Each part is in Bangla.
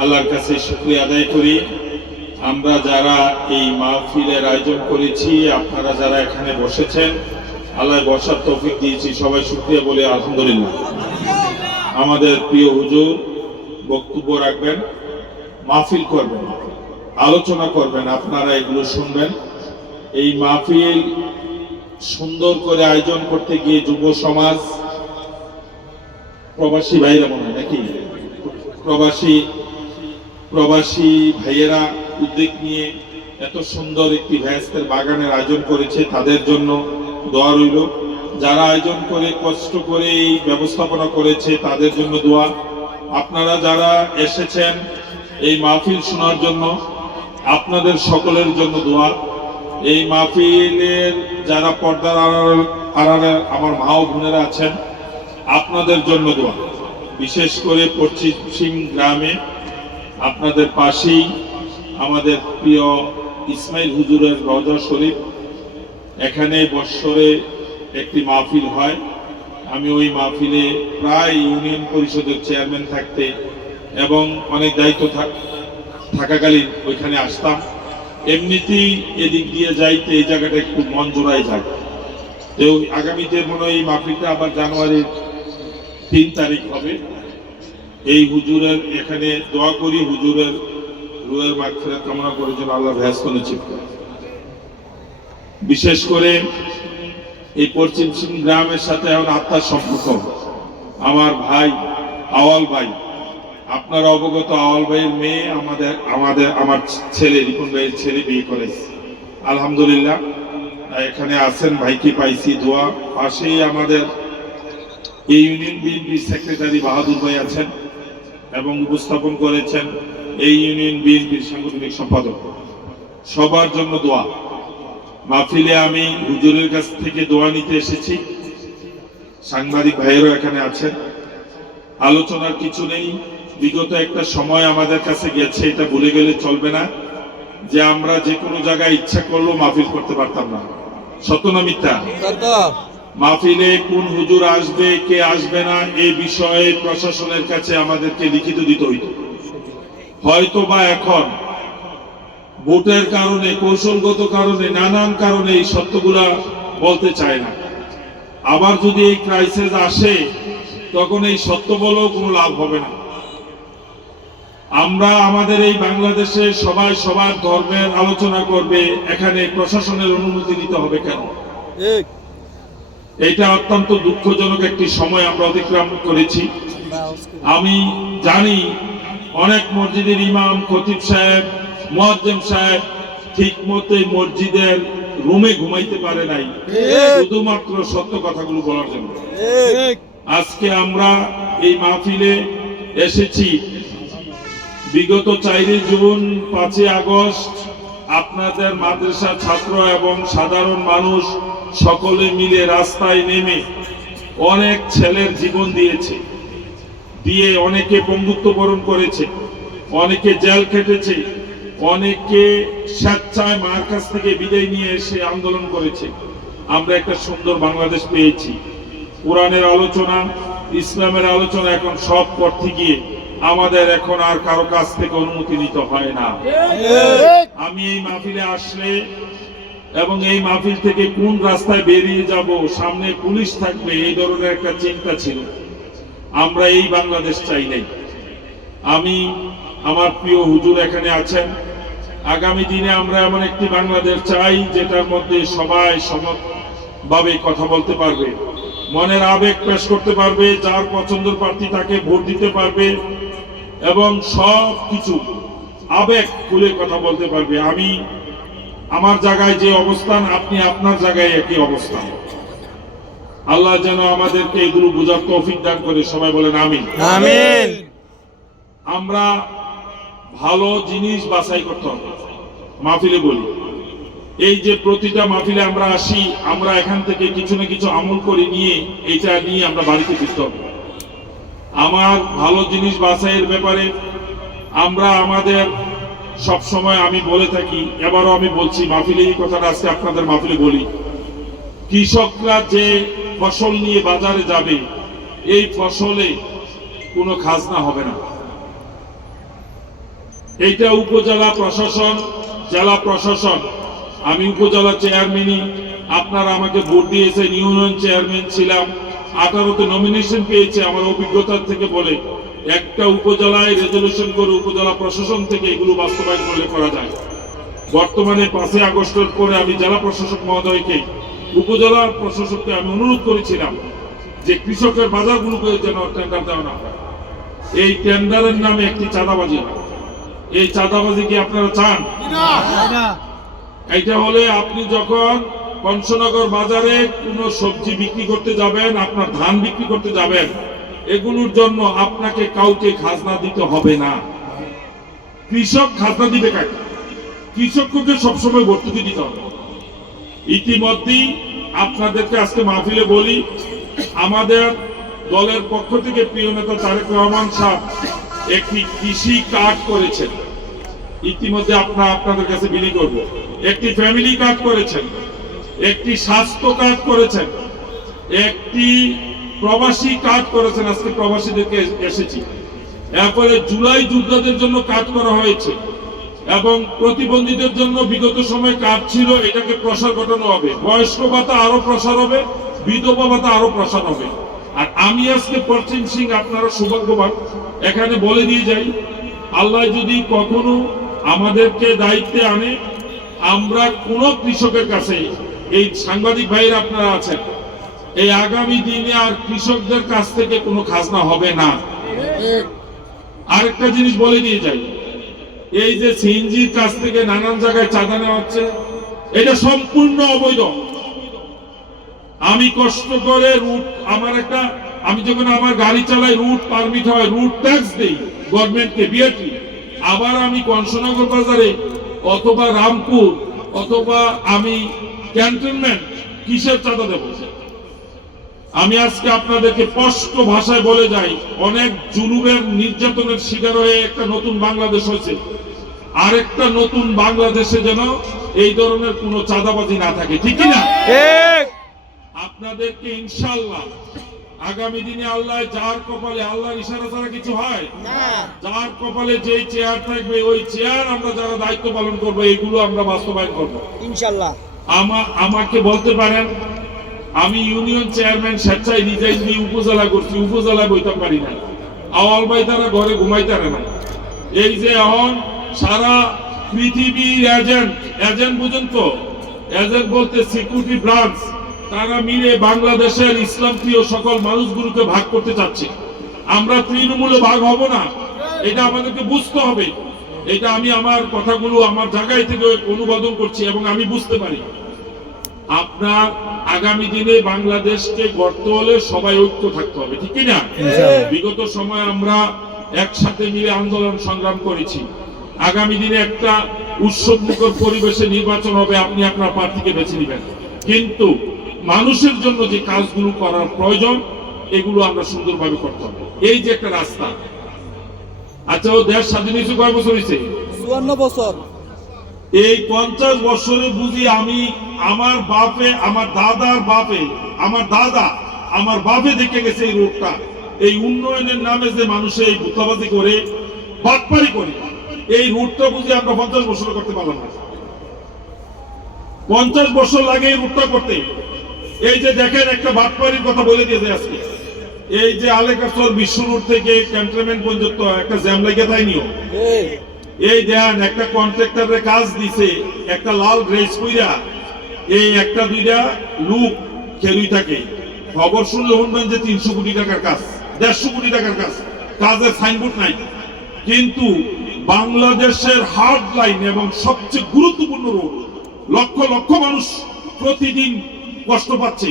আল্লাহর কাছে শুকরিয়া আদায় করি। আমরা যারা এই মাহফিলের আয়োজন করেছি, আপনারা যারা এখানে বসেছেন, আল্লাহ বসার তৌফিক দিয়েছি, সবাই শুকরিয়া বলে আলহামদুলিল্লাহ। আমাদের প্রিয় হুজুর বক্তব্য রাখবেন, মাহফিল করবেন, আলোচনা করবেন, আপনারা এগুলো শুনবেন। এই মাহফিল সুন্দর করে আয়োজন করতে গিয়ে যুব সমাজ, প্রবাসী ভাইরা মনে হয় নাকি, প্রবাসী ভাইয়েরা উদ্যোগ নিয়ে এত সুন্দর একটি ভেস্তের বাগানের আয়োজন করেছে, তাদের জন্য দোয়া রইল। যারা আয়োজন করে কষ্ট করে এই ব্যবস্থাপনা করেছে তাদের জন্য দোয়া। আপনারা যারা এসেছেন এই মাহফিল শোনার জন্য, আপনাদের সকলের জন্য দোয়া। এই মাহফিলের যারা পর্দার আড়ালে আমার মা ও বোনেরা আছেন, আপনাদের জন্য দোয়া। বিশেষ করে পশ্চিম গ্রামে আপনাদের পাশেই আমাদের প্রিয় ইসমাইল হুজুরের রওজা শরীফ, এখানে বৎসরে একটি মাহফিল হয়। আমি ওই মাহফিলে প্রায় ইউনিয়ন পরিষদের চেয়ারম্যান থাকতে এবং অনেক দায়িত্ব থাকাকালীন ওইখানে আসতাম। এমনিতেই এদিক দিয়ে যাইতে এই জায়গাটা একটু মন জোড়ায় যায়। তো আগামীতে মনে হয় এই মাহফিলটা আবার জানুয়ারির 3 তারিখ হবে। এই হুজুরের এখানে দোয়া করি, হুজুরের রুহের মাগফিরাত কামনা করে যেন আল্লাহ ব্যস্ত নসিব করে। বিশেষ করে এই পশ্চিম গ্রামের সাথে এখন আত্মার সম্পর্ক। আমার ভাই আওয়াল ভাই, আপনারা অবগত, আওয়াল ভাইয়ের মেয়ে আমার ছেলে রিপন ভাইয়ের ছেলে বিয়ে করেছে, আলহামদুলিল্লাহ। এখানে আছেন, ভাইকে পাইছি, দোয়া। পাশেই আমাদের এই ইউনিয়ন বিএনপির সেক্রেটারি বাহাদুর ভাই আছেন এবং উপস্থাপন করেছেন এই ইউনিয়ন বিএনপির সাংগঠনিক সম্পাদক। সবার জন্য দোয়া। মাহফিলে আমি হুজুরের কাছ থেকে দোয়া নিতে এসেছি, সাংবাদিক ভাইয়েরও এখানে আছেন। আলোচনার কিছু নেই, বিগত একটা সময় আমাদের কাছে গেছে, এটা ভুলে গেলে চলবে না যে আমরা যে কোনো জায়গায় ইচ্ছা করলেও মাহফিল করতে পারতাম না। সত্য না মিথ্যা? মাহফিলে কোন হুজুর আসবে, কে আসবে না, এই বিষয়ে প্রশাসনের কাছে আমাদেরকে লিখিত দিতে হইত। হয়তো বা এখন ভোটের কারণে, কৌশলগত কারণে, নানান কারণে এই সত্যগুলা বলতে চায় না। আবার যদি এই ক্রাইসিস আসে, তখন এই সত্য বলেও কোনো লাভ হবে না। আমরা আমাদের এই বাংলাদেশে সবাই সবার ধর্মের আলোচনা করবে, এখানে প্রশাসনের অনুমতি নিতে হবে কেন? এটা অত্যন্ত দুঃখজনক একটি সময় আমরা অতিক্রম করেছি। আমি জানি অনেক মসজিদের ইমাম, খতিব সাহেব, মুয়াজ্জিম সাহেব ঠিক মতো মসজিদের রুমে ঘুমাইতে পারে নাই, শুধুমাত্র সত্য কথাগুলো বলার জন্য। আজকে আমরা এই মাহফিলে এসেছি বিগত 4 জুন, 5 আগস্ট আপনাদের মাদ্রাসা ছাত্র এবং সাধারণ মানুষ সকলে মিলে রাস্তায় নেমে অনেক ছেলের জীবন দিয়েছে, দিয়ে অনেকে বন্ধুত্ব বরণ করেছে, অনেকে জেল খেটেছে, অনেকে স্বেচ্ছায় মার কাছ থেকে বিদায় নিয়ে এসে আন্দোলন করেছে। আমরা একটা সুন্দর বাংলাদেশ পেয়েছি। কোরআনের আলোচনা, ইসলামের আলোচনা এখন সব করতে গিয়ে আমাদের এখন আর কারো কাছ থেকে অনুমতি নিতে হয় না। আমি এই মাহফিলে আসলে এবং এই মাহফিল থেকে কোন রাস্তায় বেরিয়ে যাব, সামনে পুলিশ থাকবে, এই ধরনের একটা চিন্তা ছিল। আমরা এই বাংলাদেশ চাই নাই। আমি, আমার প্রিয় হুজুর এখানে আছেন, আগামী দিনে আমরা এমন একটি বাংলাদেশ চাই যেটার মধ্যে সবাই সমভাবে কথা বলতে পারবে, মনের আবেগ পেশ করতে পারবে, যার পছন্দের প্রার্থী তাকে ভোট দিতে পারবে এবং সব কিছু আবেগ খুলে কথা বলতে পারবে। আমি আমার জায়গায় যে অবস্থান, আপনি আপনার জায়গায় একই অবস্থান। আল্লাহ যেন আমাদেরকে এগুলো বোঝার তৌফিক দান করে। সবাই বলেন আমিন। আমিন। আমরা ভালো জিনিস বাছাই করতে হবে। মাহফিলে বলি, এই যে প্রতিটা মাহফিলে আমরা আসি, আমরা এখান থেকে কিছু না কিছু আমল করে নিয়ে এটা নিয়ে আমরা বাড়িতে ফিরতে হবে। আমার ভালো জিনিস বাছাইয়ের ব্যাপারে আমরা আমাদের সব সময় আমি বলে থাকি, এবারও আমি বলছি মাহফিলে, এই কথাটা আজকে আপনাদের মাহফিলে বলি, কৃষকরা যে ফসল নিয়ে বাজারে যাবে, এই ফসলে কোনো খাজনা হবে না। এইটা উপজেলা প্রশাসন, জেলা প্রশাসন, আমি উপজেলা চেয়ারম্যানই, আপনারা আমাকে ভোট দিয়েছেন, ইউনিয়ন চেয়ারম্যান ছিলাম, 18তে নমিনেশন পেয়েছে। আমার অভিজ্ঞতার থেকে বলে একটা উপজেলায় রেজলিউশন করে উপজেলা প্রশাসন থেকে এগুলো বাস্তবায়ন করলে করা যায়। বর্তমানে 5ই আগস্টের পরে আমি জেলা প্রশাসক মহোদয়কে, উপজেলা প্রশাসককে আমি অনুরোধ করেছিলাম যে কৃষকের বাজারগুলোকে যেন টেন্ডার দেওয়া না হয়। এই টেন্ডারের নামে একটি চাঁদাবাজি হয়। এই চাঁদাবাজি কি আপনারা চান? এইটা হলে আপনি যখন পঞ্চনগর বাজারে কোনো সবজি বিক্রি করতে যাবেন, আপনার ধান বিক্রি করতে যাবেন, এগুলোর জন্য আপনাকে কাউকে খাজনা দিতে হবে না। কৃষক খাজনা দিবে কাকে? কৃষককে সবসময় ভর্তুকি দিতে হবে। ইতিমধ্যেই আপনাদেরকে আজকে মাহফিলে বলি, আমাদের দলের পক্ষ থেকে প্রিয় নেতা তারেক রহমান সাহেব একটি কৃষি কার্ড করেছেন। ইতিমধ্যে আপনাদের কাছে বিলি করব। একটি ফ্যামিলি কার্ড করেছেন, একটি স্বাস্থ্য কার্ড করেছেন, একটি প্রবাসী কার্ড করেছেন। আজকে প্রবাসীদেরকে এসেছি। এরপরে জুলাই যোদ্ধাদের জন্য কার্ড করা হয়েছে এবং প্রতিবন্ধীদের জন্য বিগত সময় কার্ড ছিল, এটাকে প্রসার ঘটানো হবে। বয়স্ক ভাতা আরো প্রসার হবে, বিধবা ভাতা আরো প্রসার হবে। আর আমি আজকে পশ্চিম সিং, আপনারা সৌভাগ্যবান, এখানে বলে দিয়ে যাই, আল্লাহ যদি কখনো আমাদেরকে দায়িত্বে আনে, আমরা কোন কৃষকের কাছে, এই সাংবাদিক ভাইয়েরা আপনারা আছেন, এই আগামী দিনে আর কৃষকদের কাছ থেকে কোনো খাজনা হবে না। আরেকটা জিনিস বলে দিয়ে যাই, এই যে সিএনজির কাছ থেকে নানান জায়গায় চাঁদা নেওয়া হচ্ছে, এটা সম্পূর্ণ অবৈধ। আমি কষ্ট করে রুট, আমি যখন আমার গাড়ি চালাই, রুট পারমিট হয়, রুট ট্যাক্স দেই গভর্নমেন্টকে, বিআরটি। আবার আমি কংসনগর বাজারে অথবা রামপুর অথবা আমি ক্যান্টনমেন্ট কিসের চাঁদা দেব? আমি আজকে আপনাদেরকে স্পষ্ট ভাষায় বলে যাই, অনেক জুলুমের নির্যাতনের শিকার হয়ে একটা নতুন বাংলাদেশ হয়েছে। আরেকটা নতুন বাংলাদেশে যেন এই ধরনের কোনো চাঁদাবাজি না থাকে, ঠিক না? আপনাদেরকে ইনশাআল্লাহ আগামী দিনে আল্লাহ, যার কপালে, আল্লাহর ইশারা ছাড়া কিছু হয় না, যার কপালে যে চেয়ার থাকবে ওই চেয়ার আমরা যারা দায়িত্ব পালন করবো, এইগুলো আমরা বাস্তবায়ন করবো ইনশাআল্লাহ। আমাকে বলতে পারেন, আমি ইউনিয়ন চেয়ারম্যান স্বেচ্ছায় রিজাইন দিয়ে উপজেলা করছি, উপজেলায় বইতে পারি না, আওয়াল ভাই তারা ঘরে ঘুমাইতারে না। এই যে এখন সারা পৃথিবীর এজেন্ট বুঝেন তো, এজেন্ট বলতে সিকিউরিটি ব্রাঞ্চ, তারা মিলে বাংলাদেশের ইসলাম প্রিয় সকল মানুষগুলোকে ভাগ করতে চাচ্ছে। আমরা তৃণমূলে ভাগ হব না, এটা আমাদেরকে বুঝতে হবে। এটা আমি আমার কথাগুলো আমার জায়গায় থেকে অনুবাদন করছি এবং আমি বুঝতে পারি। আপনার আগামী দিনে বাংলাদেশকে গড়তে হলে সবাই ঐক্য থাকতে হবে, ঠিক না? বিগত সময় আমরা একসাথে মিলে আন্দোলন সংগ্রাম করেছি। আগামী দিনে একটা উৎসবমুখর পরিবেশে নির্বাচন হবে, আপনি আপনার প্রার্থীকে বেছে নেবেন, কিন্তু মানুষের জন্য যে কাজগুলো করার প্রয়োজন এগুলো আমরা সুন্দরভাবে করতে হবে। এই যে একটা রাস্তা, আচ্ছা ও দেশ স্বাধীন হয়েছে কয় বছর হয়েছে? 54 বছর। এই 50 বছরে বুঝি আমি আমার বাপে, আমার দাদার বাপে, আমার বাপে দেখে গেছে এই রোডটা, এই উন্নয়নের নামে যে মানুষের এই বুতাবাজি করে, বাটপারি করে, এই রোডটা বুঝি আমরা 50 বছরে করতে পারলাম না। 50 বছর লাগে এই রোডটা করতে। এই যে দেখেন, একটা বাটপারির কথা বলে দিয়েছে আজকে, এই যে আলেকাচর বিশ্ব রোড থেকে ক্যান্টনমেন্ট পর্যন্ত একটা জ্যাম লেগে যায়নিও। এই দেন একটা কন্ট্রাক্টরের কাজ দিছে, একটা লাল ড্রেস কইরা এই একটা দুইটা লোক খেলুই থাকে, খবর শুনলে শুনবেন যে 300 কোটি টাকার কাজ, 150 কোটি টাকার কাজ, কাজের সাইনবোর্ড নাই। কিন্তু বাংলাদেশের হার্ড লাইন এবং সবচেয়ে গুরুত্বপূর্ণ রোড, লক্ষ লক্ষ মানুষ প্রতিদিন কষ্ট পাচ্ছে,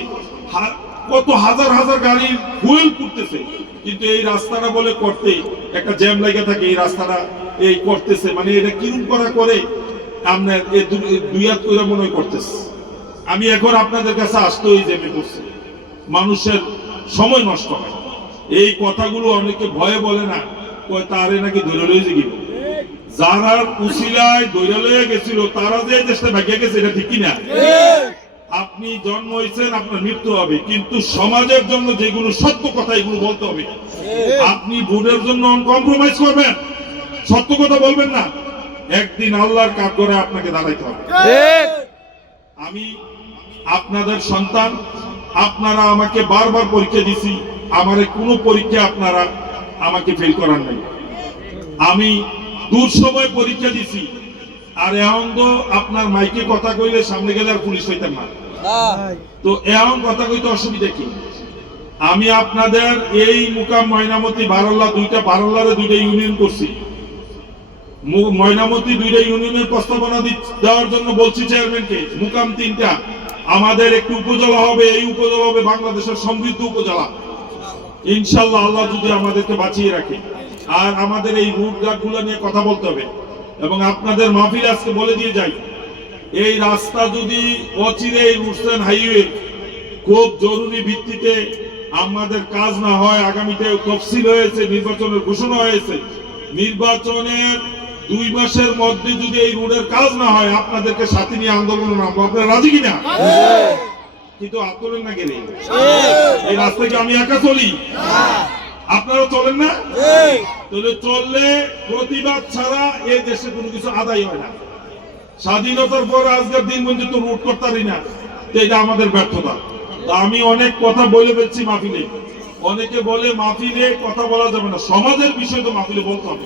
কত হাজার হাজার গাড়ির ফুয়েল পুড়তেছে, কিন্তু এই রাস্তাটা বলে করতে একটা জ্যাম লেগে থাকে। এই রাস্তাটা এই করতেছে, মানে এটা কিরম করা করে আপনার দুই হাত করে মনে করতেছে। আমি এখন আপনাদের কাছে আসতে ওই জ্যামে করছি, মানুষের সময় নষ্ট হয়। এই কথাগুলো অনেকে ভয়ে বলে না, কয় তারে নাকি ধরে লয়ে যে গেল, যারা উসিলায় ধরে লয়ে গেছিল তারা যে দেশটা ভাগিয়ে গেছে, এটা ঠিক কিনা? আপনি জন্ম হয়েছেন, আপনার মৃত্যু হবে, কিন্তু সমাজের জন্য যেগুলো সত্য কথা এগুলো বলতে হবে। আপনি ভোটের জন্য কম্প্রোমাইজ করবেন, সত্য কথা বলবেন না, একদিন আল্লাহর কাঠগড়ায় আপনাকে দাঁড়াইতে হবে। আমি আপনাদের সন্তান, আপনারা আমাকে বারবার পরীক্ষা দিছি, আমারে কোনো পরীক্ষা আপনারা আমাকে ফেল করার নাই। আমি দূর সময় পরীক্ষা দিছি, আর এখন তো আপনার মাইকে কথা কইলে সামনে গেলে আর পুলিশ হইতেন না, তো এখন কথা কইতে অসুবিধা কি? আমি আপনাদের এই মুকাম ময়নামতি বারল্লা দুইটা ইউনিয়ন করছি। ময়নামতি দুইটা ইউনিয়নের প্রস্তাবনা দেওয়ার জন্য বলছি চেয়ারম্যানকে, মুকাম 3টা, আমাদের একটি উপজেলা হবে, এই উপজেলা হবে বাংলাদেশের সমৃদ্ধ উপজেলা ইনশাআল্লাহ, আল্লাহ যদি আমাদেরকে বাঁচিয়ে রাখে। আর আমাদের এই রুট ঘাটগুলো নিয়ে কথা বলতে হবে। এবং আপনাদের মাহফিল আজকে বলে দিয়ে যাই, এই রাস্তা যদি অচিরে এই রুটসেন হাইওয়ে খুব জরুরি ভিত্তিতে আমাদের কাজ না হয়, আগামীতে তফসিল হয়েছে, নির্বাচনের ঘোষণা হয়েছে, নির্বাচনের 2 মাসের মধ্যে যদি এই রোডের কাজ না হয়, আপনাদেরকে সাথে নিয়ে আন্দোলনে নামবো। আপনারা রাজি কিনা? কিন্তু আন্দোলন না গেলে এই রাস্তায় কি আমি একা চলি? আপনারা চলেন না? তাহলে চললে প্রতিবাদ ছাড়া এই দেশে কোনো কিছু আদায় হয় না। স্বাধীনতার পর আজকের দিন পর্যন্ত রুট করতে পারি না, এটা আমাদের ব্যর্থতা। আমি অনেক কথা বলে ফেলছি মাহফিলে। অনেকে বলে মাহফিলে কথা বলা যাবে না, সমাজের বিষয় তো মাহফিলে বলতে হবে।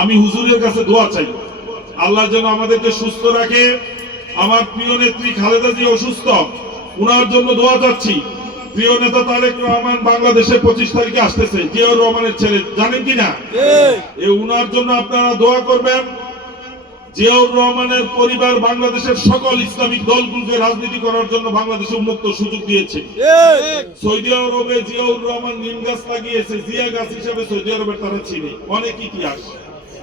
আমি হুজুরের কাছে দোয়া চাই, আল্লাহ যেন আমাদেরকে সুস্থ রাখে। আমার প্রিয় নেত্রী খালেদা জি অসুস্থ, উনার জন্য দোয়া চাচ্ছি। প্রিয় নেতা তারেক রহমান বাংলাদেশে 25 তারিখে আসতেছে, জিয়াউর রহমানের ছেলে, জানেন কিনা? উনার জন্য আপনারা দোয়া করবেন। জিয়াউর রহমানের পরিবার বাংলাদেশের সকল ইসলামিক দলগুলোকে রাজনীতি করার জন্য বাংলাদেশে উন্মুক্ত সুযোগ দিয়েছে। সৌদি আরবে জিয়াউর রহমান নিম গাছ লাগিয়েছে, জিয়া গাছ হিসেবে সৌদি আরবের তারা চিনে, অনেক ইতিহাস।